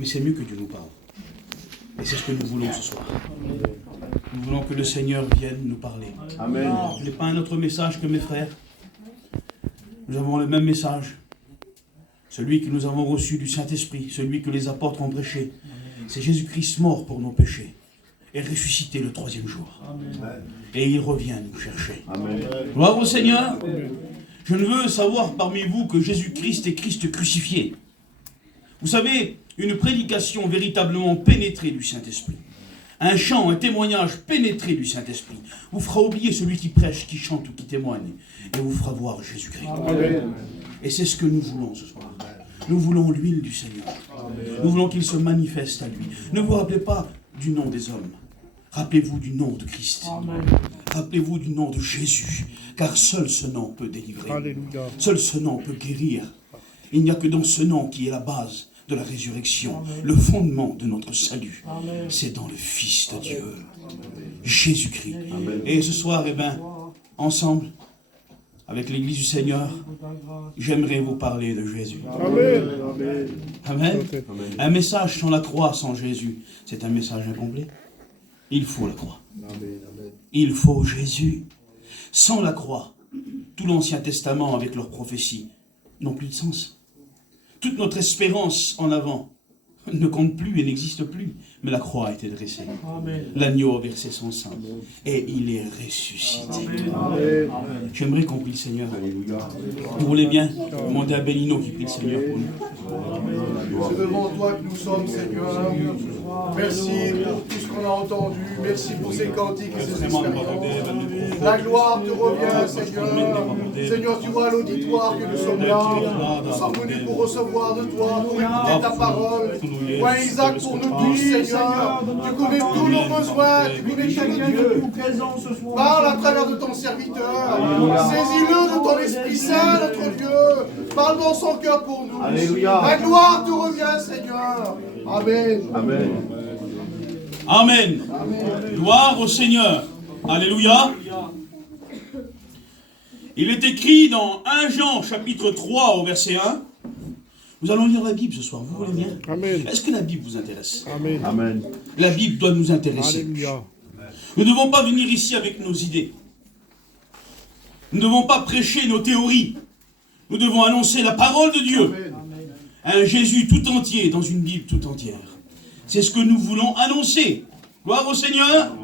Mais c'est mieux que Dieu nous parle. Et c'est ce que nous voulons ce soir. Nous voulons que le Seigneur vienne nous parler. Amen. Je n'ai pas un autre message que mes frères. Nous avons le même message. Celui que nous avons reçu du Saint-Esprit, celui que les apôtres ont prêché. C'est Jésus-Christ mort pour nos péchés et ressuscité le 3e jour. Amen. Et il revient nous chercher. Amen. Gloire au Seigneur. Je ne veux savoir parmi vous que Jésus-Christ est Christ crucifié. Vous savez, une prédication véritablement pénétrée du Saint-Esprit, un chant, un témoignage pénétré du Saint-Esprit, vous fera oublier celui qui prêche, qui chante ou qui témoigne, et vous fera voir Jésus-Christ. Et c'est ce que nous voulons ce soir. Nous voulons l'huile du Seigneur. Nous voulons qu'il se manifeste à lui. Ne vous rappelez pas du nom des hommes. Rappelez-vous du nom de Christ. Rappelez-vous du nom de Jésus. Car seul ce nom peut délivrer. Alléluia. Seul ce nom peut guérir. Il n'y a que dans ce nom qui est la base de la résurrection, le fondement de notre salut. C'est dans le Fils de Dieu, Jésus-Christ. Et ce soir, eh bien, ensemble, avec l'Église du Seigneur, j'aimerais vous parler de Jésus. Amen. Amen. Un message sans la croix, sans Jésus, c'est un message incomplet. Il faut la croix. Il faut Jésus. Sans la croix, tout l'Ancien Testament avec leurs prophéties n'ont plus de sens. Toute notre espérance en avant ne compte plus et n'existe plus. Mais la croix a été dressée. L'agneau a versé son sang. Et il est ressuscité. J'aimerais qu'on prie le Seigneur. Vous voulez bien demander à Bellino qui prie le Seigneur pour nous. C'est devant toi que nous sommes, Seigneur. Merci pour tout ce qu'on a entendu. Merci pour ces cantiques et ces expériences. La gloire te revient, Seigneur. Seigneur, tu vois l'auditoire que nous sommes là. Nous sommes venus pour recevoir de toi, pour écouter ta parole. Point Isaac pour nous tous, Seigneur. Tu connais tous nos besoins, tu connais tous nos dieux. Parle à travers de ton serviteur. Saisis-le de ton Esprit Saint, notre Dieu. Parle dans son cœur pour nous. Alléluia. La gloire te revient, Seigneur. Amen. Amen. Amen. Gloire au Seigneur. Alléluia. Il est écrit dans 1 Jean chapitre 3 au verset 1. Nous allons lire la Bible ce soir, vous voulez bien? Amen. Est-ce que la Bible vous intéresse? Amen. Amen. La Bible doit nous intéresser. Alléluia. Nous ne devons pas venir ici avec nos idées. Nous ne devons pas prêcher nos théories. Nous devons annoncer la parole de Dieu. Un Jésus tout entier dans une Bible tout entière. C'est ce que nous voulons annoncer. Gloire au Seigneur.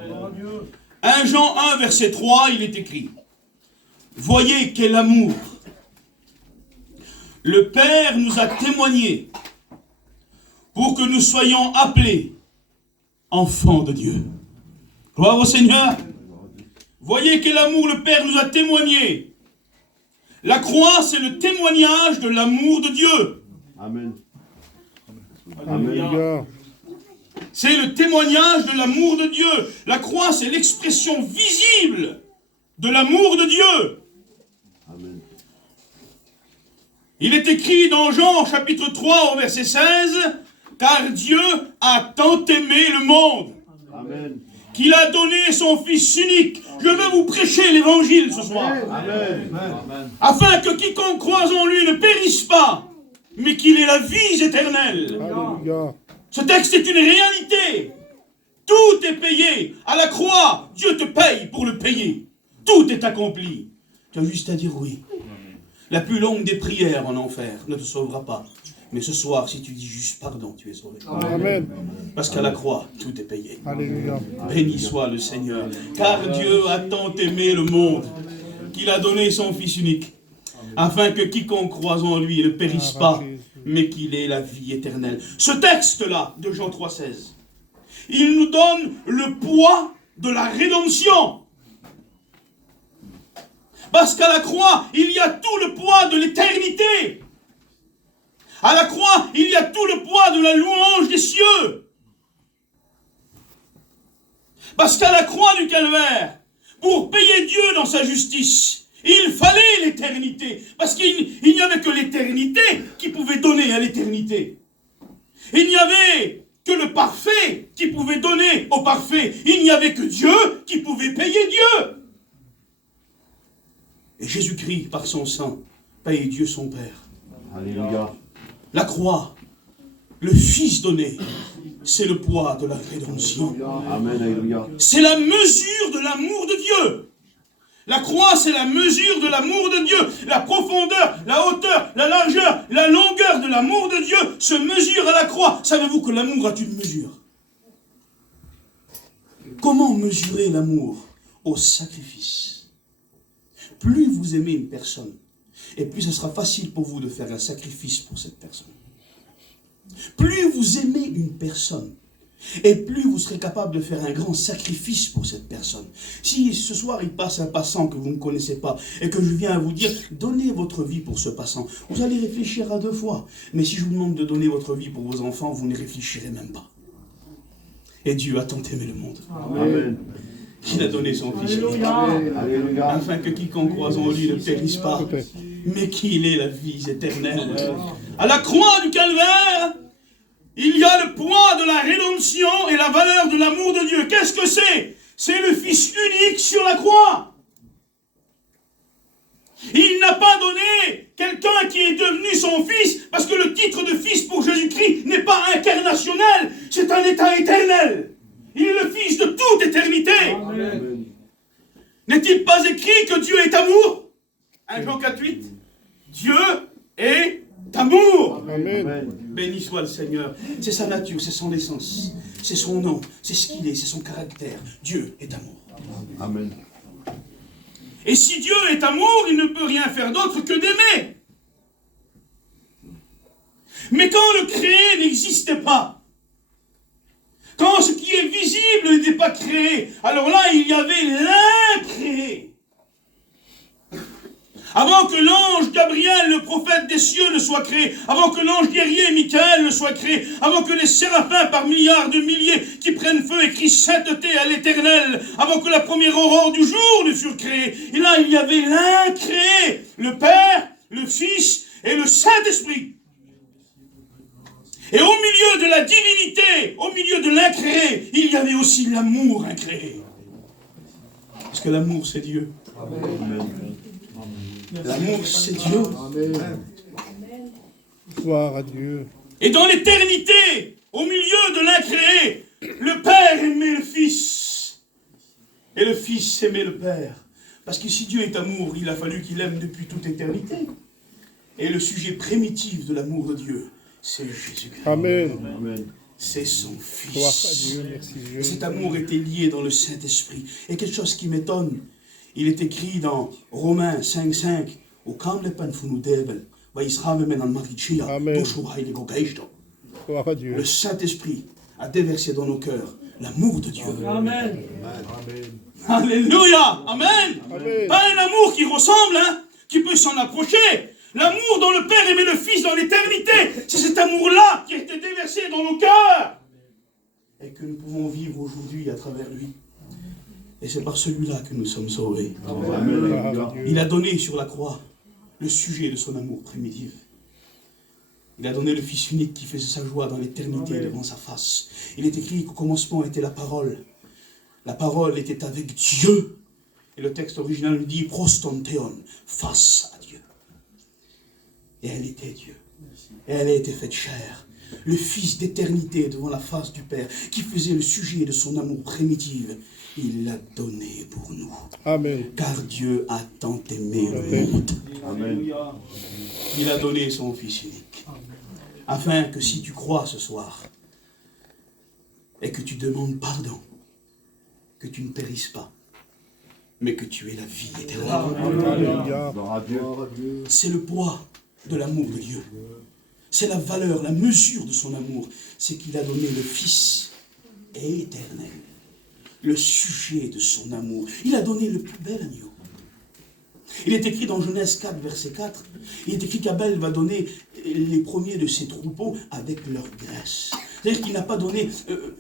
1 Jean 1 verset 3, il est écrit: voyez quel amour le Père nous a témoigné pour que nous soyons appelés enfants de Dieu. Gloire au Seigneur. Voyez quel amour le Père nous a témoigné. La croix, c'est le témoignage de l'amour de Dieu. Amen. Alléluia. C'est le témoignage de l'amour de Dieu. La croix, c'est l'expression visible de l'amour de Dieu. Amen. Il est écrit dans Jean chapitre 3 au verset 16, car Dieu a tant aimé le monde Amen. qu'il a donné son Fils unique. Je veux vous prêcher l'évangile ce soir. Amen. Afin que quiconque croise en lui ne périsse pas, mais qu'il ait la vie éternelle. Alléluia. Ce texte est une réalité. Tout est payé. À la croix, Dieu te paye pour le payer. Tout est accompli. Tu as juste à dire oui. La plus longue des prières en enfer ne te sauvera pas. Mais ce soir, si tu dis juste pardon, tu es sauvé. Amen. Parce qu'à la croix, tout est payé. Alléluia. Béni soit le Seigneur. Car Dieu a tant aimé le monde qu'il a donné son Fils unique, afin que quiconque croise en lui ne périsse pas, mais qu'il ait la vie éternelle. Ce texte-là, de Jean 3,16, il nous donne le poids de la rédemption. Parce qu'à la croix, il y a tout le poids de l'éternité. À la croix, il y a tout le poids de la louange des cieux. Parce qu'à la croix du calvaire, pour payer Dieu dans sa justice, il fallait l'éternité. Parce qu'il n'y avait que l'éternité qui pouvait donner à l'éternité. Il n'y avait que le parfait qui pouvait donner au parfait. Il n'y avait que Dieu qui pouvait payer Dieu. Et Jésus-Christ, par son sang, paye Dieu son Père. Alléluia. La croix le Fils donné, c'est le poids de la rédemption. Amen, alléluia. C'est la mesure de l'amour de Dieu. La croix, c'est la mesure de l'amour de Dieu. La profondeur, la hauteur, la largeur, la longueur de l'amour de Dieu se mesure à la croix. Savez-vous que l'amour a une mesure? Comment mesurer l'amour? Au sacrifice. Plus vous aimez une personne, et plus ce sera facile pour vous de faire un sacrifice pour cette personne. Plus vous aimez une personne, et plus vous serez capable de faire un grand sacrifice pour cette personne. Si ce soir il passe un passant que vous ne connaissez pas, et que je viens à vous dire, donnez votre vie pour ce passant, vous allez réfléchir à 2 fois. Mais si je vous demande de donner votre vie pour vos enfants, vous ne réfléchirez même pas. Et Dieu a tant aimé le monde. Amen. Il a donné son Fils unique, Alléluia. afin que quiconque croise en lui ne périsse pas, mais qu'il ait la vie éternelle. À la croix du calvaire, il y a le poids de la rédemption et la valeur de l'amour de Dieu. Qu'est-ce que c'est? C'est le Fils unique sur la croix. Il n'a pas donné quelqu'un qui est devenu son fils, parce que le titre de fils pour Jésus-Christ n'est pas incarnationnel, c'est un état éternel. Il est le Fils de toute éternité. Amen. N'est-il pas écrit que Dieu est amour? 1 Jean 4,8. Dieu est amour. Amen. Béni soit le Seigneur. C'est sa nature, c'est son essence, c'est son nom, c'est ce qu'il est, c'est son caractère. Dieu est amour. Amen. Et si Dieu est amour, il ne peut rien faire d'autre que d'aimer. Mais quand le créé n'existait pas, quand ce qui est visible n'était pas créé, alors là, il y avait l'incréé. Avant que l'ange Gabriel, le prophète des cieux, ne soit créé, avant que l'ange guerrier Michael ne soit créé, avant que les séraphins par milliards de milliers qui prennent feu et crient sainteté à l'éternel, avant que la première aurore du jour ne fût créée, et là, il y avait l'incréé, le Père, le Fils et le Saint-Esprit. Et au milieu de la divinité, au milieu de l'incréé, il y avait aussi l'amour incréé. Parce que l'amour, c'est Dieu. Amen. L'amour, c'est Dieu. Amen. Gloire à Dieu. Et dans l'éternité, au milieu de l'incréé, le Père aimait le Fils. Et le Fils aimait le Père. Parce que si Dieu est amour, il a fallu qu'il aime depuis toute éternité. Et le sujet primitif de l'amour de Dieu, c'est Jésus-Christ. Amen. Amen. C'est son Gloire à Fils. Dieu. Merci Dieu. Et cet amour était lié dans le Saint-Esprit. Et quelque chose qui m'étonne, il est écrit dans Romains 5,5, au Kamlepan Funudebel, Amen. Gloire à Dieu. le Saint-Esprit a déversé dans nos cœurs l'amour de Dieu. Amen. Alléluia. Amen. Amen. Pas un amour qui ressemble, qui peut s'en approcher. L'amour dont le Père aimait le Fils dans l'éternité. C'est cet amour-là qui a été déversé dans nos cœurs. Et que nous pouvons vivre aujourd'hui à travers lui. Et c'est par celui-là que nous sommes sauvés. Amen. Gloire à Alléluia. Dieu. Il a donné sur la croix le sujet de son amour primitif. Il a donné le Fils unique qui faisait sa joie dans l'éternité devant sa face. Il est écrit qu'au commencement était la parole. La parole était avec Dieu. Et le texte original nous dit prostanteon, face à Dieu. Et elle était Dieu. Et elle a été faite chair. Le Fils d'éternité devant la face du Père, qui faisait le sujet de son amour primitif, il l'a donné pour nous. Amen. Car Dieu a tant aimé le Amen. monde. Amen. Il a donné son Fils unique. Afin que si tu crois ce soir, et que tu demandes pardon, que tu ne périsses pas, mais que tu aies la vie éternelle. Alléluia. Gloire à Dieu. C'est le poids de l'amour de Dieu. C'est la valeur, la mesure de son amour. C'est qu'il a donné le Fils éternel. Le sujet de son amour. Il a donné le plus bel agneau. Il est écrit dans Genèse 4, verset 4, il est écrit qu'Abel va donner les premiers de ses troupeaux avec leur graisse. C'est-à-dire qu'il n'a pas donné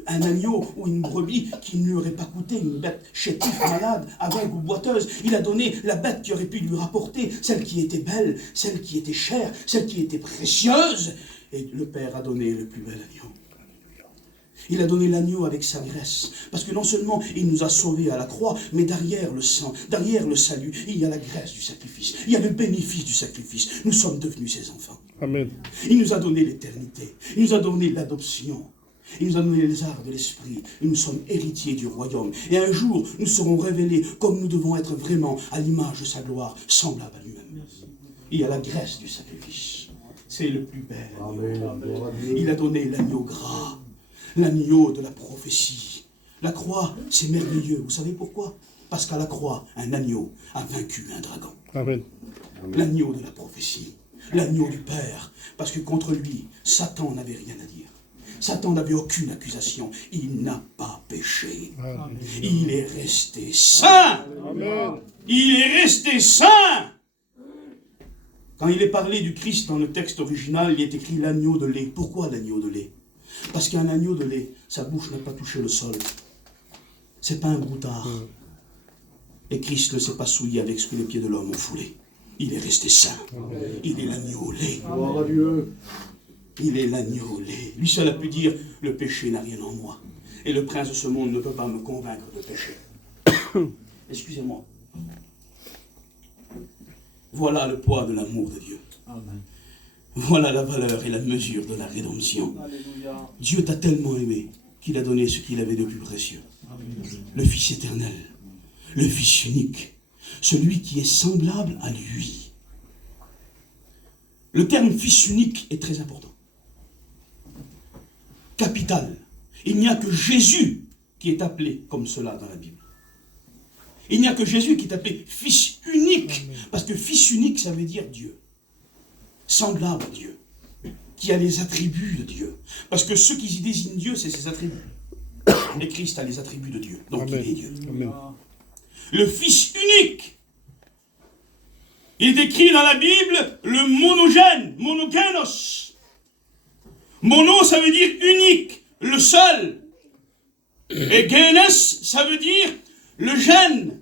un agneau ou une brebis qui ne lui aurait pas coûté, une bête chétive, malade, aveugle ou boiteuse. Il a donné la bête qui aurait pu lui rapporter, celle qui était belle, celle qui était chère, celle qui était précieuse. Et le Père a donné le plus bel agneau. Il a donné l'agneau avec sa graisse. Parce que non seulement il nous a sauvés à la croix, mais derrière le sang, derrière le salut, il y a la graisse du sacrifice. Il y a le bénéfice du sacrifice. Nous sommes devenus ses enfants. Amen. Il nous a donné l'éternité. Il nous a donné l'adoption. Il nous a donné les arts de l'esprit. Et nous sommes héritiers du royaume. Et un jour, nous serons révélés comme nous devons être vraiment à l'image de sa gloire, semblable à lui-même. Il y a la graisse du sacrifice. C'est le plus bel agneau. Il a donné l'agneau gras, l'agneau de la prophétie. La croix, c'est merveilleux. Vous savez pourquoi? Parce qu'à la croix, un agneau a vaincu un dragon. Amen. L'agneau de la prophétie. L'agneau du Père. Parce que contre lui, Satan n'avait rien à dire. Satan n'avait aucune accusation. Il n'a pas péché. Amen. Il est resté saint. Amen. Il est resté saint. Quand il est parlé du Christ dans le texte original, il est écrit l'agneau de lait. Pourquoi l'agneau de lait? Parce qu'un agneau de lait, sa bouche n'a pas touché le sol. C'est pas un broutard. Et Christ ne s'est pas souillé avec ce que les pieds de l'homme ont foulé. Il est resté saint. Il est l'agneau au lait. Gloire à Dieu. Il est l'agneau au lait. Lui seul a pu dire, le péché n'a rien en moi. Et le prince de ce monde ne peut pas me convaincre de péché. Excusez-moi. Voilà le poids de l'amour de Dieu. Amen. Voilà la valeur et la mesure de la rédemption. Alléluia. Dieu t'a tellement aimé qu'il a donné ce qu'il avait de plus précieux. Le Fils éternel, le Fils unique, celui qui est semblable à lui. Le terme Fils unique est très important. Capital. Il n'y a que Jésus qui est appelé comme cela dans la Bible. Il n'y a que Jésus qui est appelé Fils unique. Parce que Fils unique, ça veut dire Dieu. Semblable à Dieu. Qui a les attributs de Dieu. Parce que ceux qui y désignent Dieu, c'est ses attributs. Et Christ a les attributs de Dieu. Donc Amen. il est Dieu. Amen. Le Fils unique. Il est écrit dans la Bible le monogène, monogenos. Mono, ça veut dire unique, le seul. Et genes, ça veut dire le gène,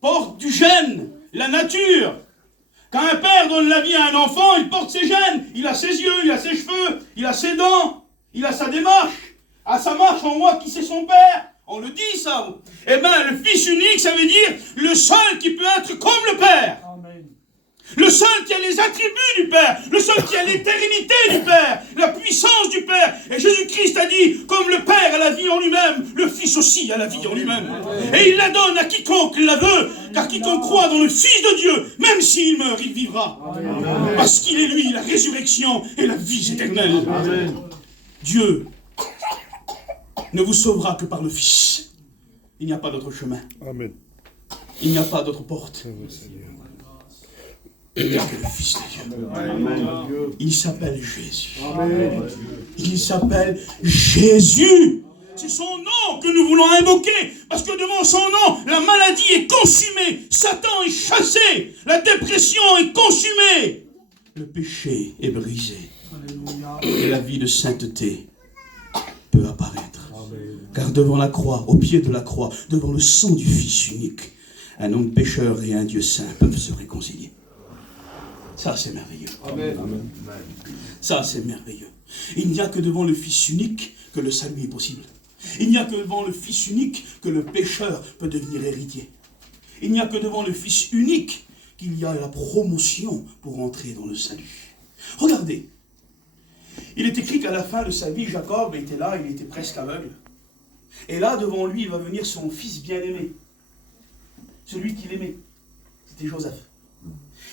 porte du gène, la nature. Quand un père donne la vie à un enfant, il porte ses gènes. Il a ses yeux, il a ses cheveux, il a ses dents, il a sa démarche. À sa marche, on voit qui c'est son père. On le dit, ça. Eh bien, le Fils unique, ça veut dire le seul qui peut être comme le Père. Amen. Le seul qui a les attributs du Père. Le seul qui a l'éternité du Père. La puissance du Père. Et Jésus-Christ a dit, comme le Père a la vie en lui-même, le Fils aussi a la vie en lui-même. Et il la donne à quiconque la veut. Car quiconque croit dans le Fils de Dieu, même s'il meurt, il vivra. Amen. Parce qu'il est lui, la résurrection et la vie éternelle. Amen. Dieu ne vous sauvera que par le Fils. Il n'y a pas d'autre chemin. Amen. Il n'y a pas d'autre porte. Merci, Seigneur. Il n'y a que le Fils de Dieu. Amen. Il s'appelle Jésus. Amen. Il s'appelle Jésus. C'est son nom que nous voulons invoquer. Parce que devant son nom, la maladie est consumée. Satan est chassé. La dépression est consumée. Le péché est brisé. Alléluia. Et la vie de sainteté peut apparaître. Car devant la croix, au pied de la croix, devant le sang du Fils unique, un homme pécheur et un Dieu saint peuvent se réconcilier. Ça, c'est merveilleux. Amen. Ça, c'est merveilleux. Il n'y a que devant le Fils unique que le salut est possible. Il n'y a que devant le Fils unique que le pécheur peut devenir héritier. Il n'y a que devant le Fils unique qu'il y a la promotion pour entrer dans le salut. Regardez. Il est écrit qu'à la fin de sa vie, Jacob était là, il était presque aveugle. Et là, devant lui, il va venir son fils bien-aimé. Celui qu'il aimait. C'était Joseph.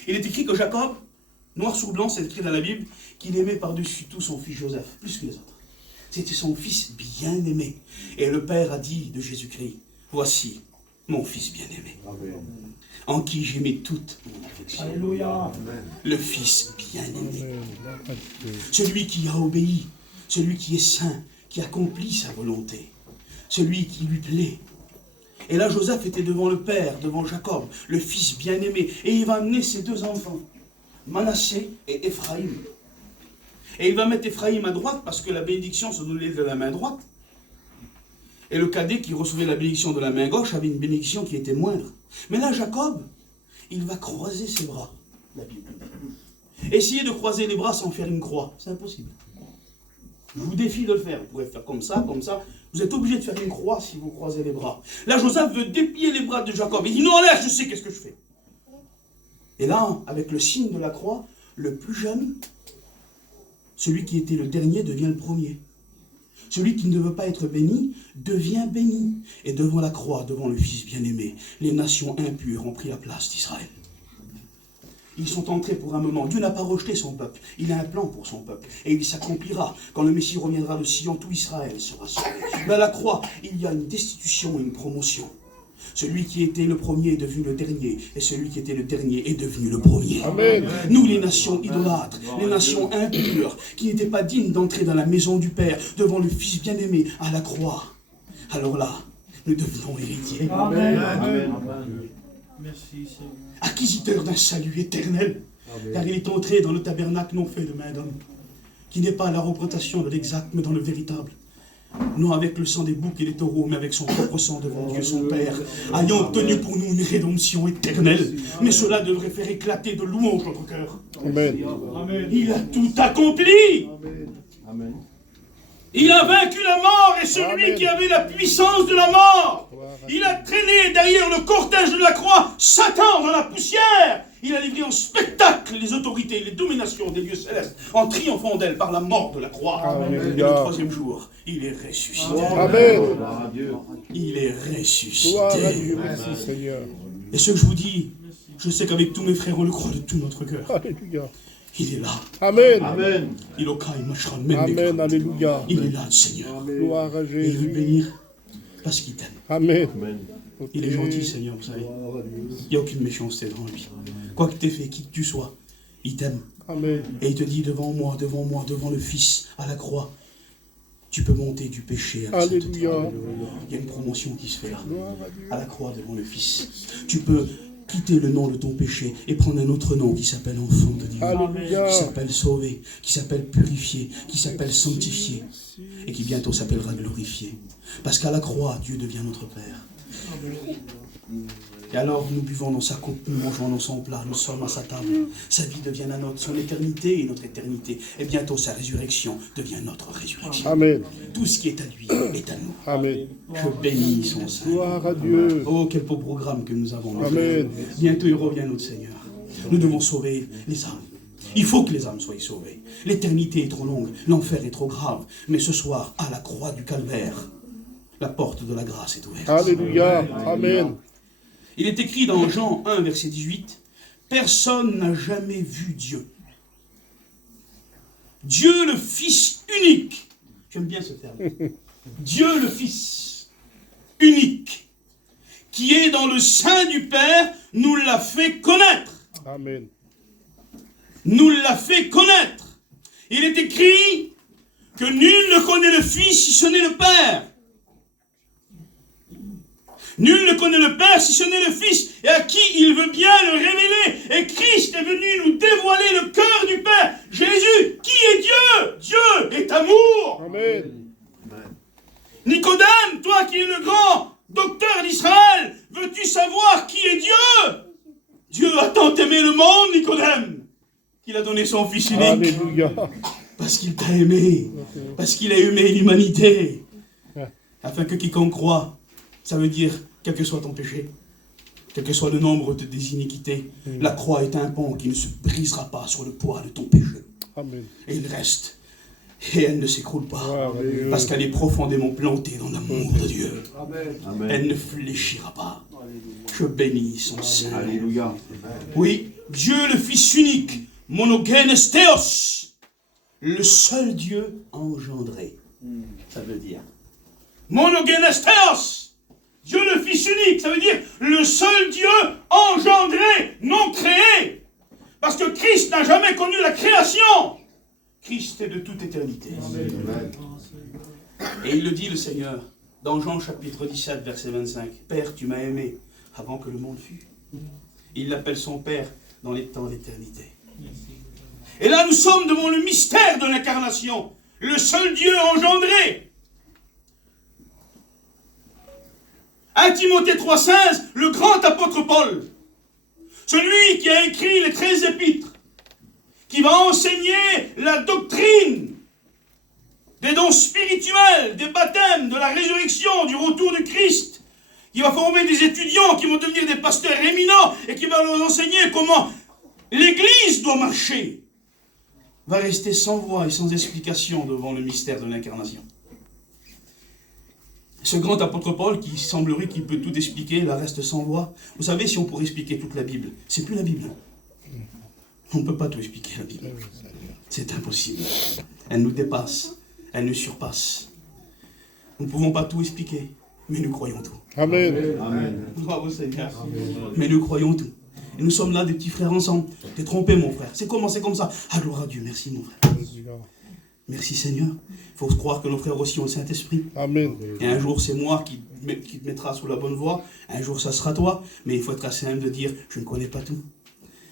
Il est écrit que Jacob, noir sur blanc, c'est écrit dans la Bible, qu'il aimait par-dessus tout son fils Joseph, plus que les autres. C'était son fils bien-aimé. Et le Père a dit de Jésus-Christ, voici mon fils bien-aimé, en qui j'ai mis toute mon affection. Alléluia. Le fils bien-aimé. Amen. Celui qui a obéi, celui qui est saint, qui accomplit sa volonté, celui qui lui plaît. Et là, Joseph était devant le Père, devant Jacob, le fils bien-aimé. Et il va amener ses deux enfants, Manassé et Ephraïm. Et il va mettre Ephraïm à droite, parce que la bénédiction se donnait de la main droite. Et le cadet qui recevait la bénédiction de la main gauche avait une bénédiction qui était moindre. Mais là, Jacob, il va croiser ses bras, la Bible dit. Essayez de croiser les bras sans faire une croix, c'est impossible. Je vous défie de le faire. Vous pouvez faire comme ça, comme ça. Vous êtes obligé de faire une croix si vous croisez les bras. Là, Joseph veut déplier les bras de Jacob. Il dit, non, là, je sais qu'est-ce que je fais. Et là, avec le signe de la croix, le plus jeune Celui qui était le dernier devient le premier. Celui qui ne veut pas être béni devient béni. Et devant la croix, devant le Fils bien-aimé, les nations impures ont pris la place d'Israël. Ils sont entrés pour un moment. Dieu n'a pas rejeté son peuple. Il a un plan pour son peuple. Et il s'accomplira. Quand le Messie reviendra de Sion, tout Israël sera sauvé. Mais à la croix, il y a une destitution et une promotion. Celui qui était le premier est devenu le dernier. Et celui qui était le dernier est devenu le premier. Amen. Nous, les nations idolâtres, les nations impures, qui n'étaient pas dignes d'entrer dans la maison du Père, devant le Fils bien-aimé à la croix. Alors là, nous devenons héritiers. Amen. Amen. Merci Seigneur. Acquisiteurs d'un salut éternel. Car il est entré dans le tabernacle non fait de main d'homme, qui n'est pas la représentation de l'exact, mais dans le véritable. Non avec le sang des boucs et des taureaux, mais avec son propre sang devant Dieu son Père, ayant obtenu pour nous une rédemption éternelle. Mais cela devrait faire éclater de louanges notre cœur. Amen. Amen. Il a tout accompli. Amen. Il a vaincu la mort et celui Amen. qui avait la puissance de la mort. Il a traîné derrière le cortège de la croix Satan dans la poussière. Il a livré en spectacle les autorités, les dominations des dieux célestes, en triomphant d'elles par la mort de la croix. Amen. Et le troisième jour, il est ressuscité. Amen. Gloire à Dieu. Il est Gloire à ressuscité. Dieu. Merci Seigneur. Et ce que je vous dis, je sais qu'avec tous mes frères, on le croit de tout notre cœur. Alléluia. Il est là. Amen. Amen. Il est au cas, il marchera Amen. même. Alléluia. Il est là, le Seigneur. Gloire à Et il veut Jésus. bénir parce qu'il t'aime. Amen. Amen. Il est gentil, Seigneur, vous savez. Il n'y a aucune méchanceté dans lui. Quoi que tu aies fait, qui que tu sois, il t'aime. Amen. Et il te dit devant moi, devant le Fils, à la croix, tu peux monter du péché à la sainteté. Alléluia. Il y a une promotion qui se fait là. Gloire à Dieu. À la croix devant le Fils. Tu peux quitter le nom de ton péché et prendre un autre nom qui s'appelle enfant de Dieu. Alléluia. Qui s'appelle sauvé, qui s'appelle purifié, qui s'appelle sanctifié et qui bientôt s'appellera glorifié. Parce qu'à la croix, Dieu devient notre Père. Et alors nous buvons dans sa coupe, nous mangeons dans son plat, nous sommes à sa table. Sa vie devient la nôtre, son éternité est notre éternité. Et bientôt sa résurrection devient notre résurrection. Amen. Tout ce qui est à lui est à nous. Amen. Je bénis son Saint. Gloire à Dieu. Oh, quel beau programme que nous avons. Amen. Bientôt il revient notre Seigneur. Nous devons sauver les âmes. Il faut que les âmes soient sauvées. L'éternité est trop longue, l'enfer est trop grave. Mais ce soir, à la croix du calvaire, la porte de la grâce est ouverte. Alléluia. Amen. Il est écrit dans Jean 1, verset 18, « Personne n'a jamais vu Dieu. Dieu le Fils unique. » J'aime bien ce terme. Dieu le Fils unique, qui est dans le sein du Père, nous l'a fait connaître. Amen. Nous l'a fait connaître. Il est écrit que nul ne connaît le Fils si ce n'est le Père. Nul ne connaît le Père si ce n'est le Fils, et à qui il veut bien le révéler. Et Christ est venu nous dévoiler le cœur du Père. Jésus, qui est Dieu? Dieu est amour. Amen. Nicodème, toi qui es le grand docteur d'Israël, veux-tu savoir qui est Dieu? Dieu a tant aimé le monde, Nicodème, qu'il a donné son Fils unique. Alléluia. Parce qu'il t'a aimé, parce qu'il a aimé l'humanité, afin que quiconque croit, ça veut dire, quel que soit ton péché, quel que soit le nombre de tes iniquités, la croix est un pont qui ne se brisera pas sur le poids de ton péché. Amen. Et il reste, et elle ne s'écroule pas, Gloire à Dieu. parce qu'elle est profondément plantée dans l'amour de Dieu. Amen. Elle ne fléchira pas. Je bénis son Saint. Alléluia. Oui, Dieu le Fils unique, monogenes Theos, le seul Dieu engendré. Ça veut dire monogenes Theos, Dieu le Fils unique, ça veut dire le seul Dieu engendré, non créé. Parce que Christ n'a jamais connu la création. Christ est de toute éternité. Amen. Et il le dit, le Seigneur, dans Jean chapitre 17, verset 25. Père, tu m'as aimé avant que le monde fût. Il l'appelle son Père dans les temps d'éternité. Et là, nous sommes devant le mystère de l'incarnation. Le seul Dieu engendré. 1 Timothée 3,16, le grand apôtre Paul, celui qui a écrit les 13 épîtres, qui va enseigner la doctrine des dons spirituels, des baptêmes, de la résurrection, du retour de Christ, qui va former des étudiants qui vont devenir des pasteurs éminents et qui va leur enseigner comment l'Église doit marcher. va rester sans voix et sans explication devant le mystère de l'incarnation. Ce grand apôtre Paul, qui semblerait qu'il peut tout expliquer, là reste sans voix. Vous savez, si on pourrait expliquer toute la Bible, c'est plus la Bible. On ne peut pas tout expliquer, la Bible. C'est impossible. Elle nous dépasse, elle nous surpasse. Nous ne pouvons pas tout expliquer, mais nous croyons tout. Amen. Amen. Bravo Seigneur. Mais nous croyons tout. Et nous sommes là, des petits frères ensemble. T'es trompé, mon frère. C'est comme ça. Ah, gloire à Dieu. Merci, mon frère. Merci, Seigneur. Il faut croire que nos frères aussi ont le Saint-Esprit. Amen. Et un jour, c'est moi qui te mettras sur la bonne voie. Un jour, ça sera toi. Mais il faut être assez humble de dire, je ne connais pas tout.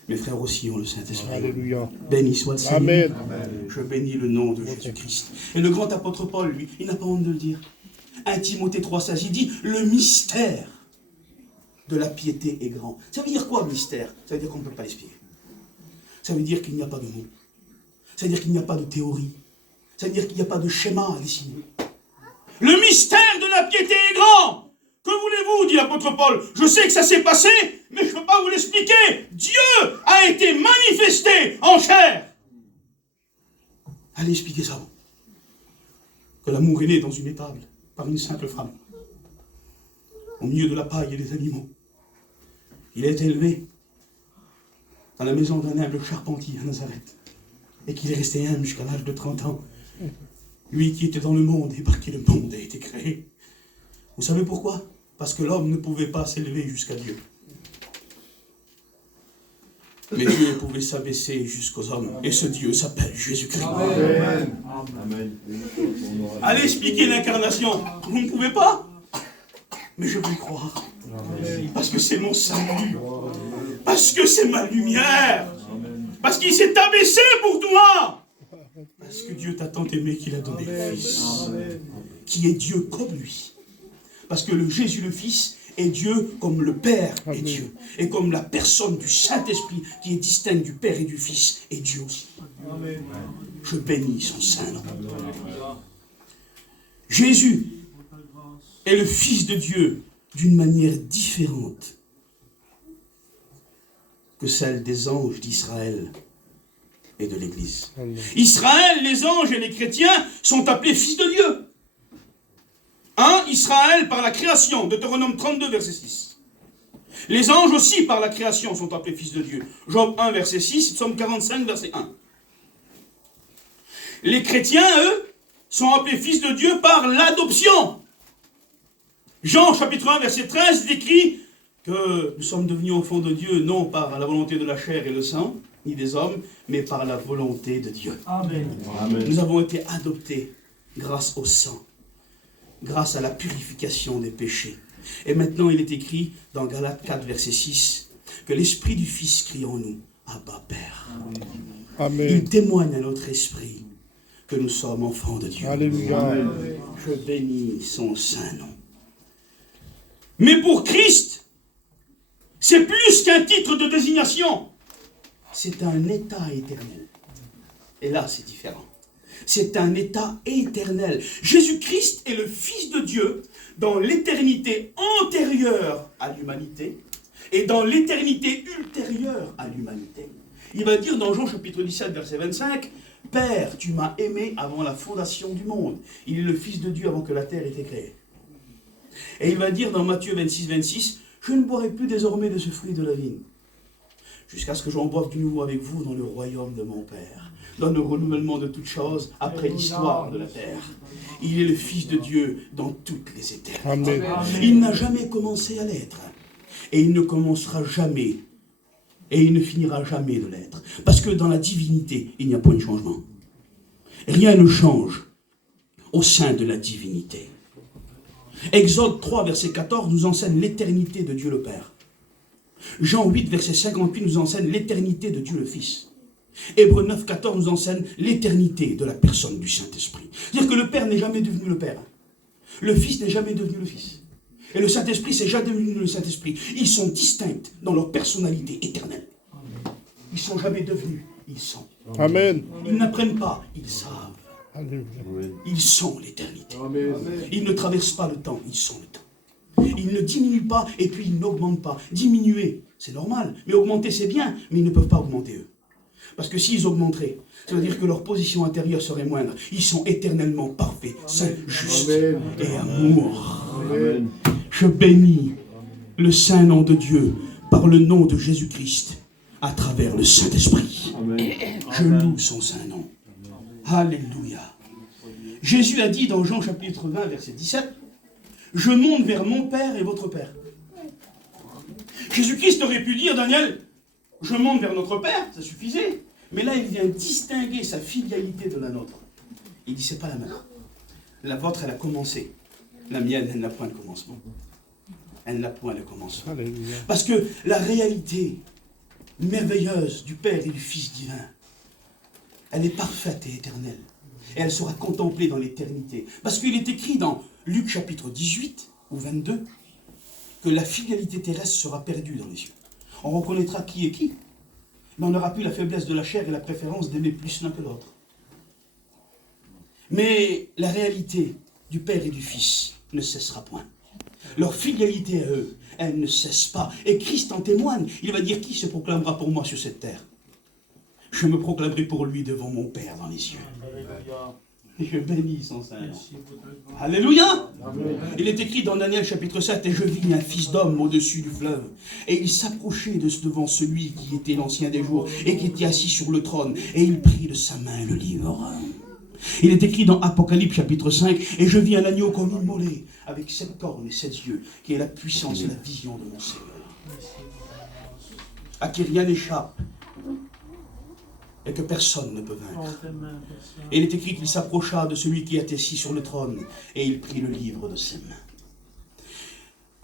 Mes frères aussi ont le Saint-Esprit. Alléluia. Béni soit le Seigneur. Amen. Je bénis le nom de Jésus-Christ. Et le grand apôtre Paul, lui, il n'a pas honte de le dire. 1 Timothée 3,16, il dit, le mystère de la piété est grand. Ça veut dire quoi, mystère? Ça veut dire qu'on ne peut pas l'expliquer. Ça veut dire qu'il n'y a pas de mots. Ça veut dire qu'il n'y a pas de théorie. Ça veut dire qu'il n'y a pas de schéma à dessiner. Le mystère de la piété est grand. Que voulez-vous, dit l'apôtre Paul? Je sais que ça s'est passé, mais je ne peux pas vous l'expliquer. Dieu a été manifesté en chair. Allez expliquer ça. Que l'amour est né dans une étable, par une simple femme, au milieu de la paille et des animaux. Il a été élevé dans la maison d'un humble charpentier à Nazareth, et qu'il est resté humble jusqu'à l'âge de 30 ans. Lui qui était dans le monde et par qui le monde a été créé. Vous savez pourquoi? Parce que l'homme ne pouvait pas s'élever jusqu'à Dieu. Mais Dieu pouvait s'abaisser jusqu'aux hommes. Et ce Dieu s'appelle Jésus-Christ. Amen. Amen. Allez expliquer l'incarnation. Vous ne pouvez pas. Mais je veux y croire. Parce que c'est mon salut. Parce que c'est ma lumière. Parce qu'il s'est abaissé pour toi. Parce que Dieu t'a tant aimé qu'il a donné le Fils. Qui est Dieu comme lui. Parce que le Jésus le Fils est Dieu comme le Père est Dieu. Et comme la personne du Saint-Esprit qui est distincte du Père et du Fils est Dieu aussi. Je bénis son saint nom. Jésus est le Fils de Dieu d'une manière différente que celle des anges d'Israël et de l'Église. Israël, les anges et les chrétiens sont appelés fils de Dieu. Israël par la création, Deutéronome 32, verset 6. Les anges aussi par la création sont appelés fils de Dieu. Job 1, verset 6, Psaume 45, verset 1. Les chrétiens, eux, sont appelés fils de Dieu par l'adoption. Jean, chapitre 1, verset 13, décrit que nous sommes devenus enfants de Dieu, non par la volonté de la chair et le sang, ni des hommes, mais par la volonté de Dieu. Amen. Nous avons été adoptés grâce au sang, grâce à la purification des péchés. Et maintenant, il est écrit dans Galates 4, verset 6, que l'Esprit du Fils crie en nous, Abba, Père. Amen. Il témoigne à notre esprit que nous sommes enfants de Dieu. Alléluia. Je bénis son saint nom. Mais pour Christ, c'est plus qu'un titre de désignation. C'est un état éternel. Et là, c'est différent. C'est un état éternel. Jésus-Christ est le Fils de Dieu dans l'éternité antérieure à l'humanité et dans l'éternité ultérieure à l'humanité. Il va dire dans Jean chapitre 17, verset 25, « Père, tu m'as aimé avant la fondation du monde. » Il est le Fils de Dieu avant que la terre ait été créée. Et il va dire dans Matthieu 26, 26, « Je ne boirai plus désormais de ce fruit de la vigne, jusqu'à ce que j'en boive du nouveau avec vous dans le royaume de mon Père. » Dans le renouvellement de toutes choses, après l'histoire de la terre. Il est le Fils de Dieu dans toutes les éternités. Amen. Il n'a jamais commencé à l'être. Et il ne commencera jamais. Et il ne finira jamais de l'être. Parce que dans la divinité, il n'y a point de changement. Rien ne change au sein de la divinité. Exode 3, verset 14, nous enseigne l'éternité de Dieu le Père. Jean 8, verset 58, nous enseigne l'éternité de Dieu le Fils. Hébreux 9, 14 nous enseigne l'éternité de la personne du Saint-Esprit. C'est-à-dire que le Père n'est jamais devenu le Père. Le Fils n'est jamais devenu le Fils. Et le Saint-Esprit, c'est jamais devenu le Saint-Esprit. Ils sont distincts dans leur personnalité éternelle. Ils ne sont jamais devenus, ils sont. Amen. Ils n'apprennent pas, ils savent. Alléluia. Ils sont l'éternité. Ils ne traversent pas le temps, ils sont le temps. Ils ne diminuent pas et puis ils n'augmentent pas. Diminuer, c'est normal. Mais augmenter, c'est bien. Mais ils ne peuvent pas augmenter eux. Parce que s'ils augmenteraient, ça veut dire que leur position intérieure serait moindre. Ils sont éternellement parfaits, saints, justes et amour. Amen. Je bénis le saint nom de Dieu par le nom de Jésus-Christ à travers le Saint-Esprit. Amen. Je loue son saint nom. Alléluia. Jésus a dit dans Jean chapitre 20, verset 17, « Je monte vers mon Père et votre Père. » Jésus-Christ aurait pu dire, Daniel, « Je monte vers notre Père », ça suffisait. Mais là, il vient distinguer sa filialité de la nôtre. Il dit, c'est pas la même. La vôtre, elle a commencé. La mienne, elle n'a point de commencement. Elle n'a point de commencement. Alléluia. Parce que la réalité merveilleuse du Père et du Fils divin, elle est parfaite et éternelle. Et elle sera contemplée dans l'éternité. Parce qu'il est écrit dans Luc chapitre 18 ou 22 que la filialité terrestre sera perdue dans les cieux. On reconnaîtra qui est qui. Mais on n'aura plus la faiblesse de la chair et la préférence d'aimer plus l'un que l'autre. Mais la réalité du Père et du Fils ne cessera point. Leur filialité à eux, elle ne cesse pas. Et Christ en témoigne. Il va dire, qui se proclamera pour moi sur cette terre? Je me proclamerai pour lui devant mon Père dans les cieux. Je bénis son Saint-Nom. Alléluia. Il est écrit dans Daniel chapitre 7, « Et je vis un fils d'homme au-dessus du fleuve. Et il s'approchait devant celui qui était l'ancien des jours et qui était assis sur le trône. Et il prit de sa main le livre. » Il est écrit dans Apocalypse chapitre 5, « Et je vis un agneau comme immolé, avec 7 cornes et 7 yeux, qui est la puissance et la vision de mon Seigneur. » À qui rien n'échappe et que personne ne peut vaincre. Et il est écrit qu'il s'approcha de celui qui était assis sur le trône, et il prit le livre de ses mains.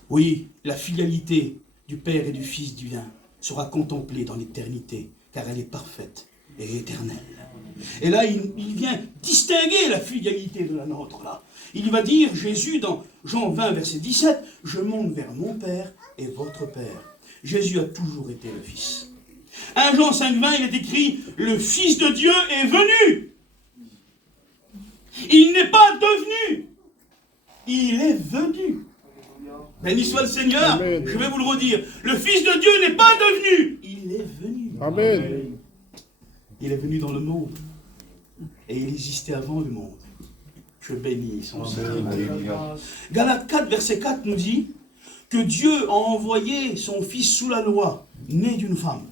Oui, la filialité du Père et du Fils divin sera contemplée dans l'éternité, car elle est parfaite et éternelle. Et là, il vient distinguer la filialité de la nôtre, là. Il va dire, Jésus, dans Jean 20, verset 17, « Je monte vers mon Père et votre Père. » Jésus a toujours été le Fils. 1 Jean 5, 20, il est écrit, « Le Fils de Dieu est venu. » Il n'est pas devenu. Il est venu. Béni soit le Seigneur. Amen. Je vais vous le redire. Le Fils de Dieu n'est pas devenu. Il est venu. Amen. Il est venu dans le monde. Et il existait avant le monde. Je bénis son Seigneur. Galates 4, verset 4 nous dit que Dieu a envoyé son Fils sous la loi, né d'une femme,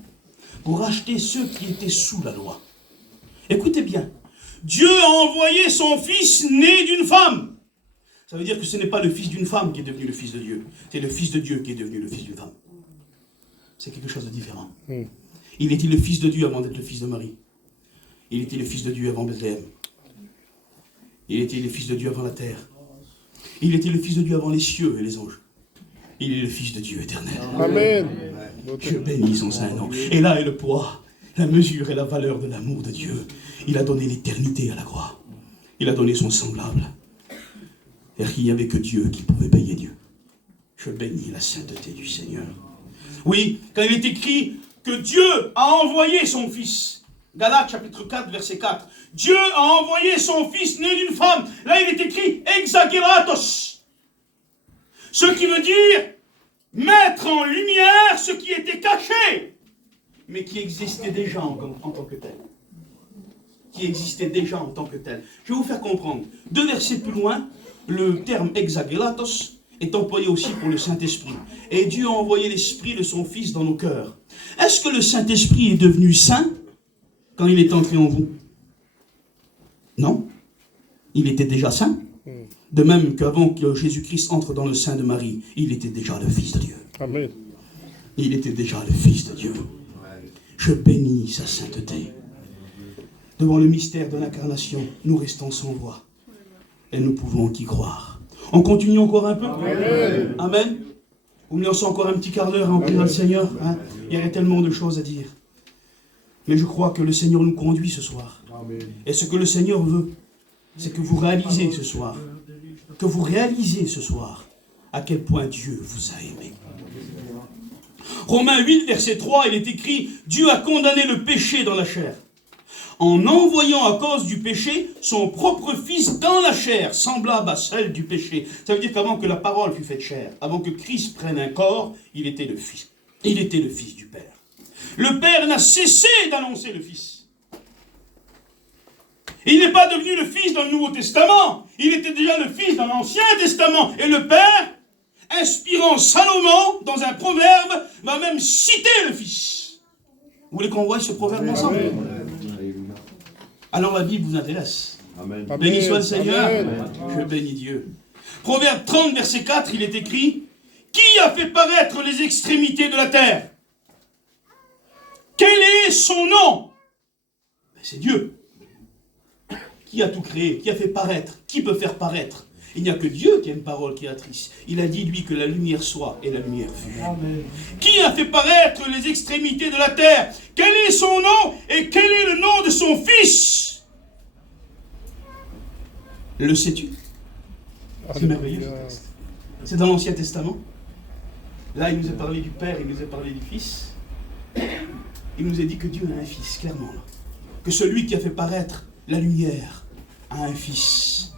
pour racheter ceux qui étaient sous la loi. Écoutez bien. Dieu a envoyé son Fils né d'une femme. Ça veut dire que ce n'est pas le fils d'une femme qui est devenu le Fils de Dieu. C'est le Fils de Dieu qui est devenu le fils d'une femme. C'est quelque chose de différent. Il était le Fils de Dieu avant d'être le Fils de Marie. Il était le Fils de Dieu avant Bethléem. Il était le Fils de Dieu avant la terre. Il était le Fils de Dieu avant les cieux et les anges. Il est le Fils de Dieu éternel. Amen. Je bénis son Saint-Nom. Et là est le poids, la mesure et la valeur de l'amour de Dieu. Il a donné l'éternité à la croix. Il a donné son semblable. Et il n'y avait que Dieu qui pouvait payer Dieu. Je bénis la sainteté du Seigneur. Oui, quand il est écrit que Dieu a envoyé son Fils. Galates chapitre 4, verset 4. Dieu a envoyé son Fils né d'une femme. Là, il est écrit exageratos. Ce qui veut dire mettre en lumière ce qui était caché, mais qui existait déjà en tant que tel. Qui existait déjà en tant que tel. Je vais vous faire comprendre. 2 versets plus loin, le terme exageratos est employé aussi pour le Saint-Esprit. Et Dieu a envoyé l'Esprit de son Fils dans nos cœurs. Est-ce que le Saint-Esprit est devenu saint quand il est entré en vous? Non. Il était déjà saint. De même qu'avant que Jésus-Christ entre dans le sein de Marie, il était déjà le Fils de Dieu. Amen. Il était déjà le Fils de Dieu. Je bénis sa sainteté. Devant le mystère de l'incarnation, nous restons sans voix. Et nous pouvons qu'y croire. On continue encore un peu? Amen. Amen. Vous me laissez encore un petit quart d'heure à en prier le Seigneur, hein? Il y aurait tellement de choses à dire. Mais je crois que le Seigneur nous conduit ce soir. Et ce que le Seigneur veut, c'est que vous réalisez ce soir, à quel point Dieu vous a aimé. Romains 8, verset 3, il est écrit, Dieu a condamné le péché dans la chair, en envoyant à cause du péché son propre Fils dans la chair, semblable à celle du péché. Ça veut dire qu'avant que la parole fût faite chair, avant que Christ prenne un corps, il était le Fils. Il était le Fils du Père. Le Père n'a cessé d'annoncer le Fils. Il n'est pas devenu le Fils dans le Nouveau Testament. Il était déjà le Fils dans l'Ancien Testament. Et le Père, inspirant Salomon dans un proverbe, va même citer le Fils. Vous voulez qu'on voie ce proverbe ensemble? Alors la Bible vous intéresse. Amen. Béni soit le Seigneur. Amen. Je bénis Dieu. Proverbe 30, verset 4, il est écrit: qui a fait paraître les extrémités de la terre? Quel est son nom? Ben, c'est Dieu. Qui a tout créé? Qui a fait paraître? Qui peut faire paraître? Il n'y a que Dieu qui a une parole créatrice. Il a dit, lui, que la lumière soit, et la lumière fut. Amen. Qui a fait paraître les extrémités de la terre? Quel est son nom et quel est le nom de son Fils? Le sais-tu? C'est merveilleux ce texte. C'est dans l'Ancien Testament. Là, il nous a parlé du Père, il nous a parlé du Fils. Il nous a dit que Dieu a un Fils, clairement. Là. Que celui qui a fait paraître la lumière a un Fils.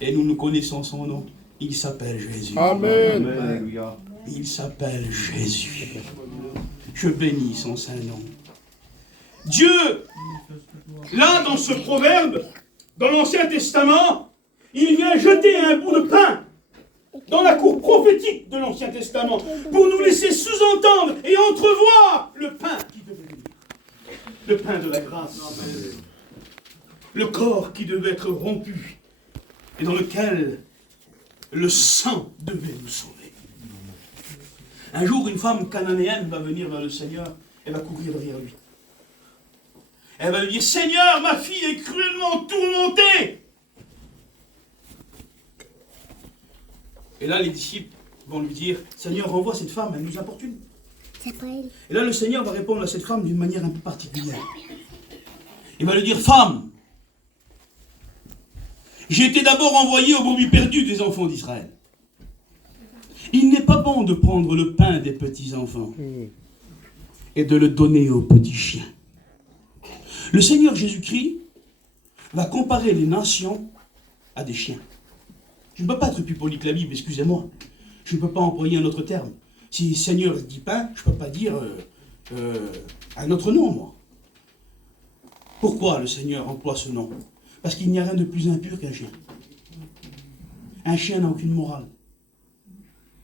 Et nous connaissons son nom. Il s'appelle Jésus. Amen. Alléluia. Il s'appelle Jésus. Je bénis son saint nom. Dieu, là, dans ce proverbe, dans l'Ancien Testament, il vient jeter un bout de pain dans la cour prophétique de l'Ancien Testament pour nous laisser sous-entendre et entrevoir le pain qui devait venir. Le pain de la grâce. Le corps qui devait être rompu et dans lequel le sang devait nous sauver. Un jour, une femme cananéenne va venir vers le Seigneur et va courir derrière lui. Elle va lui dire: Seigneur, ma fille est cruellement tourmentée. Et là, les disciples vont lui dire: Seigneur, renvoie cette femme, elle nous importune. C'est pas elle. Et là, le Seigneur va répondre à cette femme d'une manière un peu particulière. Il va lui dire: Femme, j'ai été d'abord envoyé aux brebis perdues des enfants d'Israël. Il n'est pas bon de prendre le pain des petits-enfants et de le donner aux petits chiens. Le Seigneur Jésus-Christ va comparer les nations à des chiens. Je ne peux pas être plus poli que la Bible, excusez-moi. Je ne peux pas employer un autre terme. Si Seigneur dit pain, je ne peux pas dire un autre nom, moi. Pourquoi le Seigneur emploie ce nom? Parce qu'il n'y a rien de plus impur qu'un chien. Un chien n'a aucune morale.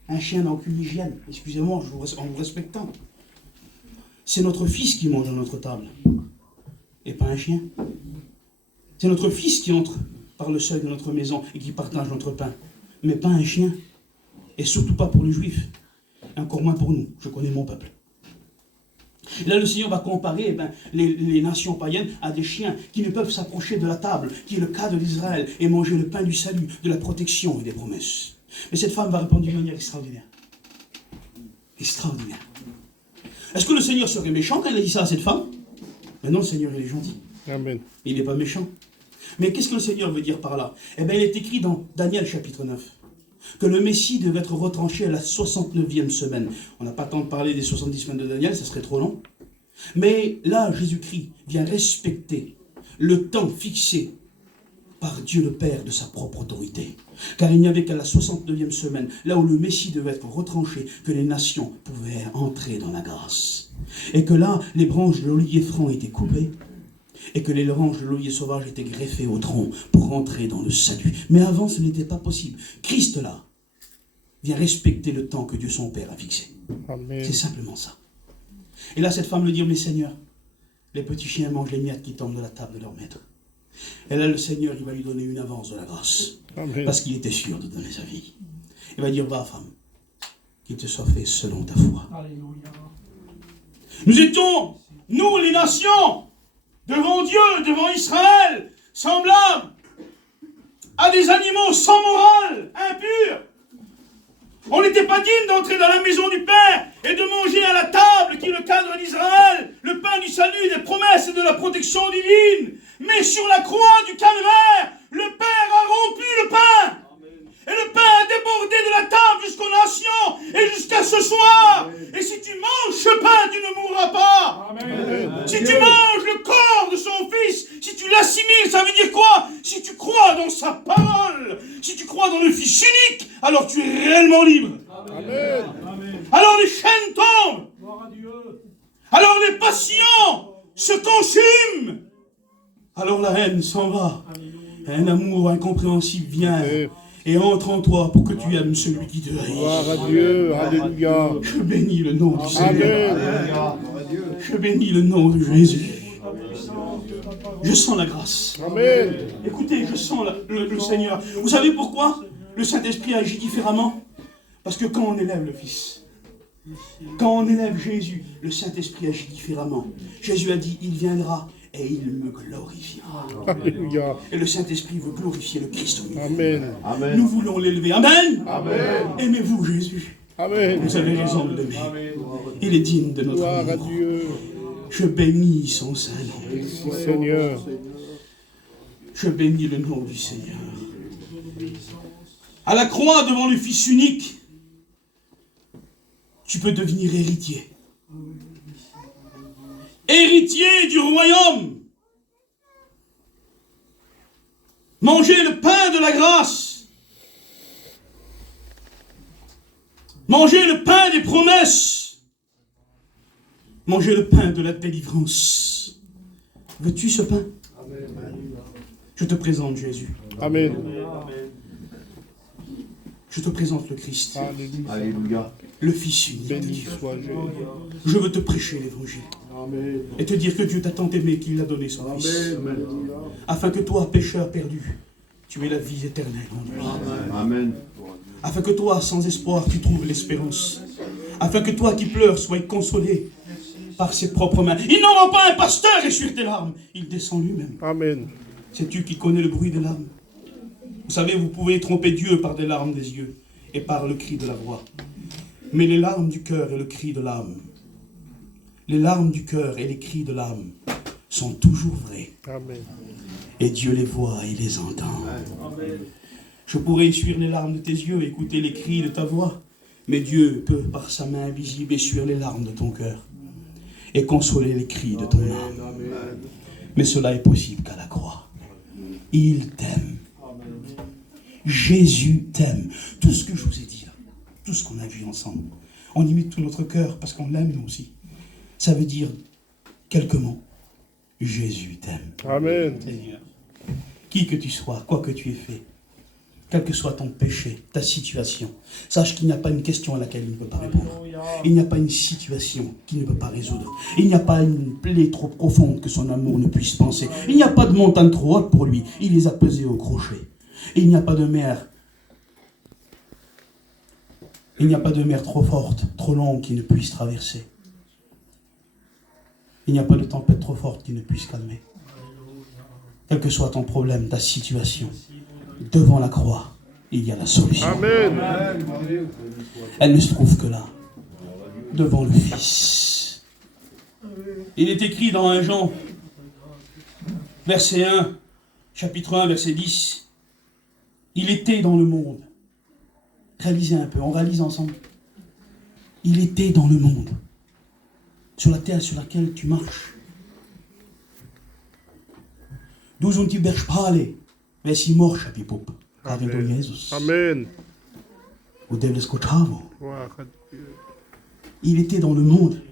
Un chien n'a aucune hygiène. Excusez-moi, en vous respectant. C'est notre fils qui mange à notre table. Et pas un chien. C'est notre fils qui entre par le seuil de notre maison et qui partage notre pain. Mais pas un chien. Et surtout pas pour les Juifs. Et encore moins pour nous. Je connais mon peuple. Et là, le Seigneur va comparer les nations païennes à des chiens qui ne peuvent s'approcher de la table, qui est le cas de l'Israël, et manger le pain du salut, de la protection et des promesses. Mais cette femme va répondre d'une manière extraordinaire. Extraordinaire. Est-ce que le Seigneur serait méchant quand il a dit ça à cette femme? Mais non, le Seigneur, il est gentil. Amen. Il n'est pas méchant. Mais qu'est-ce que le Seigneur veut dire par là? Eh bien, il est écrit dans Daniel chapitre 9 que le Messie devait être retranché à la 69e semaine. On n'a pas le temps de parler des 70 semaines de Daniel, ça serait trop long. Mais là, Jésus-Christ vient respecter le temps fixé par Dieu le Père de sa propre autorité. Car il n'y avait qu'à la 69e semaine, là où le Messie devait être retranché, que les nations pouvaient entrer dans la grâce. Et que là, les branches de l'olivier franc étaient coupées, et que les branches de l'olivier sauvage étaient greffées au tronc pour entrer dans le salut. Mais avant, ce n'était pas possible. Christ, là, vient respecter le temps que Dieu son Père a fixé. Amen. C'est simplement ça. Et là, cette femme lui dit: mais Seigneur, les petits chiens mangent les miettes qui tombent de la table de leur maître. Et là, le Seigneur, il va lui donner une avance de la grâce. Amen. Parce qu'il était sûr de donner sa vie. Il va dire: va, femme, qu'il te soit fait selon ta foi. Alléluia. Nous étions, nous les nations, devant Dieu, devant Israël, semblables à des animaux sans morale, impurs. On n'était pas digne d'entrer dans la maison du Père et de manger à la table qui est le cadre d'Israël, le pain du salut, des promesses et de la protection divine. Mais sur la croix du calvaire, le Père a rompu le pain. Et le pain a débordé de la table jusqu'aux nations et jusqu'à ce soir. Et si tu manges ce pain, tu ne mourras pas. Amen. Si tu manges le corps de son Fils, si tu l'assimiles, ça veut dire quoi? Si tu crois dans sa parole, si tu crois dans le Fils unique, alors tu es réellement libre. Amen. Amen. Alors les chaînes tombent. Gloire à Dieu. Alors les passions se consument. Alors la haine s'en va. Un amour incompréhensible vient et entre en toi pour que tu aimes celui qui te haït. Gloire à Dieu. Alléluia. Je bénis le nom du Seigneur. Amen. Je bénis le nom de Jésus. Je sens la grâce. Amen. Écoutez, je sens le Seigneur. Vous savez pourquoi le Saint-Esprit agit différemment? Parce que quand on élève le Fils, quand on élève Jésus, le Saint-Esprit agit différemment. Jésus a dit, il viendra et il me glorifiera. Alléluia. Et le Saint-Esprit veut glorifier le Christ au milieu. Amen. Amen. Nous voulons l'élever. Amen. Amen. Aimez-vous Jésus. Amen. Vous avez raison de l'aimer. Il est digne de notre Gloire à amour. Dieu. Je bénis son Saint-Nom. Merci Seigneur. Je bénis le nom du Seigneur. À la croix, devant le Fils unique, tu peux devenir héritier. Héritier du royaume. Manger le pain de la grâce. Manger le pain des promesses. Manger le pain de la délivrance. Veux-tu ce pain? Je te présente Jésus. Amen. Je te présente le Christ, Alléluia. Alléluia. le Fils unique. Béni soit Jésus. Je veux te prêcher l'évangile et te dire que Dieu t'a tant aimé qu'il a donné son Fils, afin que toi, pécheur perdu, tu aies la vie éternelle en lui. Amen. Afin que toi, sans espoir, tu trouves l'espérance. Afin que toi qui pleures, sois consolé par ses propres mains. Il n'envoie pas un pasteur essuyer tes larmes, il descend lui-même. Amen. C'est tu qui connais le bruit des larmes. Vous savez, vous pouvez tromper Dieu par des larmes des yeux et par le cri de la voix. Mais les larmes du cœur et le cri de l'âme, les larmes du cœur et les cris de l'âme sont toujours vrais. Amen. Et Dieu les voit et les entend. Je pourrais essuyer les larmes de tes yeux, écouter les cris de ta voix, mais Dieu peut, par sa main invisible, essuyer les larmes de ton cœur et consoler les cris de ton âme. Mais cela est possible qu'à la croix. Il t'aime. Jésus t'aime. Tout ce que je vous ai dit là, tout ce qu'on a vu ensemble, on y met tout notre cœur parce qu'on l'aime nous aussi. Ça veut dire quelques mots. Jésus t'aime. Amen. Seigneur, qui que tu sois, quoi que tu aies fait, quel que soit ton péché, ta situation, sache qu'il n'y a pas une question à laquelle il ne peut pas répondre. Il n'y a pas une situation qu'il ne peut pas résoudre. Il n'y a pas une plaie trop profonde que son amour ne puisse penser. Il n'y a pas de montagne trop haute pour lui. Il les a pesées au crochet. Et il n'y a pas de mer. Il n'y a pas de mer trop forte, trop longue qu'il ne puisse traverser. Il n'y a pas de tempête trop forte qui ne puisse calmer. Quel que soit ton problème, ta situation, devant la croix, il y a la solution. Amen. Elle ne se trouve que là, devant le Fils. Il est écrit dans 1 Jean, verset 1, chapitre 1, verset 10, il était dans le monde. Réalisez un peu, on réalise ensemble. Il était dans le monde. Sur la terre sur laquelle tu marches. Du sind die Bergspale, wer sie morsch, Pipop. Amen. Jesus. Amen. Ou Deus Cochavo. Gloire à Dieu. Il était dans le monde.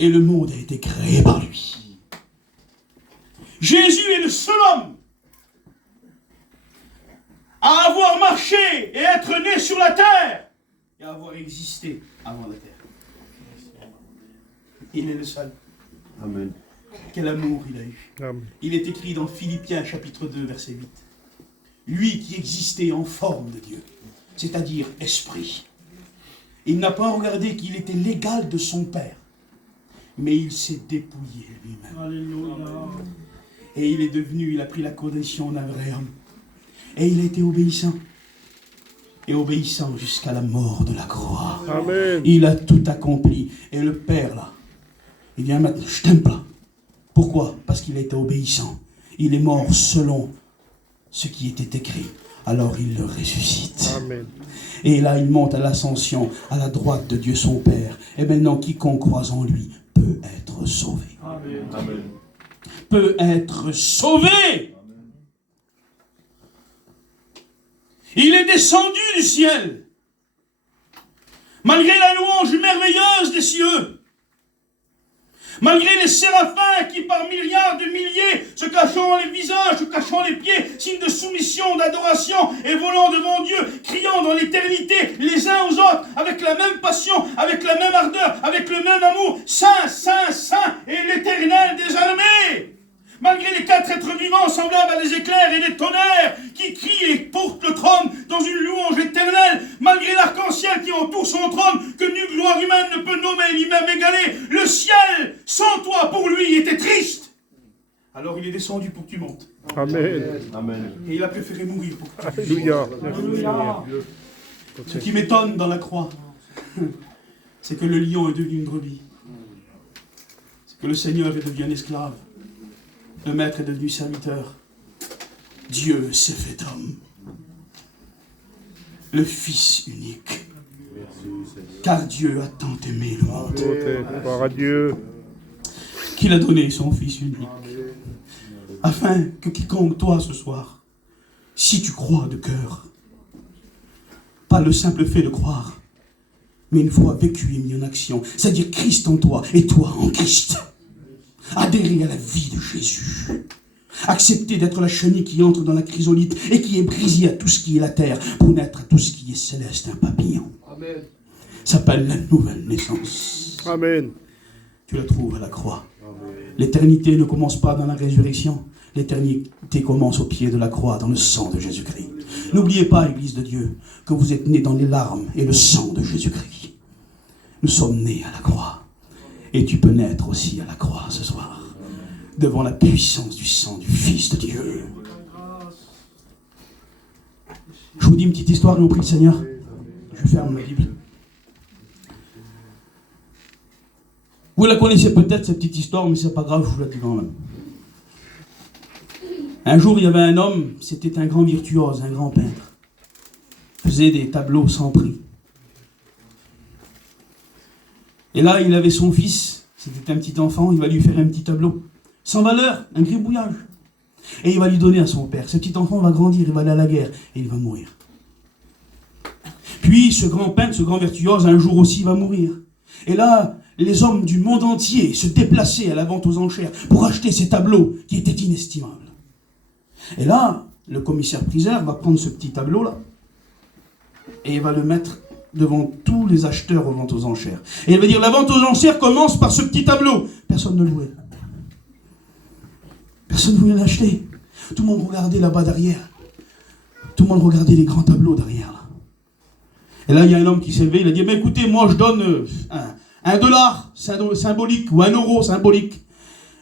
Et le monde a été créé par lui. Jésus est le seul homme à avoir marché et être né sur la terre et à avoir existé avant la terre. Il est le seul. Amen. Quel amour il a eu. Amen. Il est écrit dans Philippiens chapitre 2 verset 8. Lui qui existait en forme de Dieu, c'est-à-dire esprit. Il n'a pas regardé qu'il était l'égal de son Père, mais il s'est dépouillé lui-même. Alléluia. Et il a pris la condition d'un vrai homme. Et il a été obéissant. Et obéissant jusqu'à la mort de la croix. Amen. Il a tout accompli. Et le Père, là, il vient maintenant, je t'aime pas. Pourquoi? Parce qu'il a été obéissant. Il est mort selon ce qui était écrit. Alors il le ressuscite. Amen. Et là, il monte à l'ascension, à la droite de Dieu son Père. Et maintenant, quiconque croit en lui peut être sauvé. Amen. Peut être sauvé. Il est descendu du ciel. Malgré la louange merveilleuse des cieux, Malgré les séraphins qui par milliards de milliers, se cachant les visages, se cachant les pieds, signe de soumission, d'adoration, et volant devant Dieu, criant dans l'éternité les uns aux autres, avec la même passion, avec la même ardeur, avec le même amour, Saint, Saint, Saint, et l'Éternel des armées. Malgré les 4 êtres vivants semblables à des éclairs et des tonnerres qui crient et portent le trône dans une louange éternelle, malgré l'arc-en-ciel qui entoure son trône, que nulle gloire humaine ne peut nommer ni même égaler, le ciel, sans toi, pour lui, était triste. Alors il est descendu pour que tu montes. Amen. Amen. Et il a préféré mourir pour que tu vives. Alléluia. Ce qui m'étonne dans la croix, c'est que le lion est devenu une brebis. C'est que le Seigneur est devenu un esclave. Le maître est devenu serviteur. Dieu s'est fait homme. Le Fils unique. Car Dieu a tant aimé le monde Gloire à Dieu. qu'il a donné son Fils unique. Afin que quiconque, toi ce soir, si tu crois de cœur, pas le simple fait de croire, mais une foi vécue et mise en action, c'est-à-dire Christ en toi et toi en Christ. Adhérer à la vie de Jésus. Accepter d'être la chenille qui entre dans la chrysolite et qui est brisée à tout ce qui est la terre pour naître à tout ce qui est céleste, un papillon. Amen. Ça s'appelle la nouvelle naissance. Amen. Tu la trouves à la croix. L'éternité ne commence pas dans la résurrection. L'éternité commence au pied de la croix, dans le sang de Jésus-Christ. N'oubliez pas, Église de Dieu, que vous êtes nés dans les larmes et le sang de Jésus-Christ. Nous sommes nés à la croix. Et tu peux naître aussi à la croix ce soir, devant la puissance du sang du Fils de Dieu. Je vous dis une petite histoire et on prie le Seigneur. Je ferme la Bible. Vous la connaissez peut-être, cette petite histoire, mais c'est pas grave, je vous la dis quand même. Un jour, il y avait un homme, c'était un grand virtuose, un grand peintre. Il faisait des tableaux sans prix. Et là, il avait son fils, c'était un petit enfant, il va lui faire un petit tableau, sans valeur, un gribouillage. Et il va lui donner à son père. Ce petit enfant va grandir, il va aller à la guerre, et il va mourir. Puis, ce grand peintre, ce grand virtuose, un jour aussi, va mourir. Et là, les hommes du monde entier se déplaçaient à la vente aux enchères pour acheter ces tableaux qui étaient inestimables. Et là, le commissaire-priseur va prendre ce petit tableau-là, et il va le mettre devant tous les acheteurs aux ventes aux enchères. Et il va dire, la vente aux enchères commence par ce petit tableau. Personne ne le louait. Personne ne voulait l'acheter. Tout le monde regardait là-bas derrière. Tout le monde regardait les grands tableaux derrière. Là. Et là, il y a un homme qui s'est levé, il a dit, mais écoutez, moi je donne $1 symbolique ou €1 symbolique.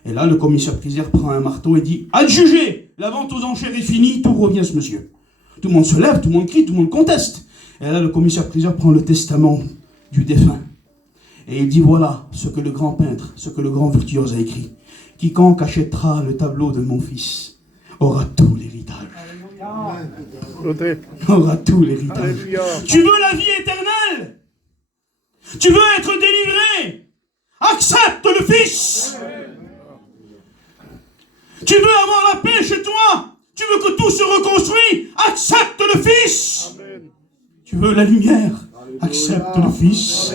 Et là, le commissaire-priseur prend un marteau et dit, adjugé, la vente aux enchères est finie, tout revient à ce monsieur. Tout le monde se lève, tout le monde crie, tout le monde conteste. Et là, le commissaire-priseur prend le testament du défunt. Et il dit, voilà ce que le grand peintre, ce que le grand virtuose a écrit. Quiconque achètera le tableau de mon fils aura tout l'héritage. Aura tout l'héritage. Alléluia. Tu veux la vie éternelle? Tu veux être délivré? Accepte le Fils. Tu veux avoir la paix chez toi? Tu veux que tout se reconstruise? Accepte le Fils. Amen. Tu veux la lumière? Accepte le Fils.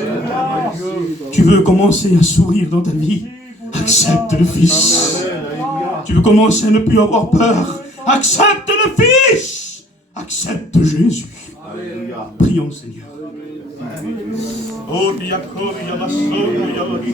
Tu veux commencer à sourire dans ta vie? Accepte le Fils. Tu veux commencer à ne plus avoir peur? Accepte le Fils. Accepte Jésus. Prions le Seigneur. Oh,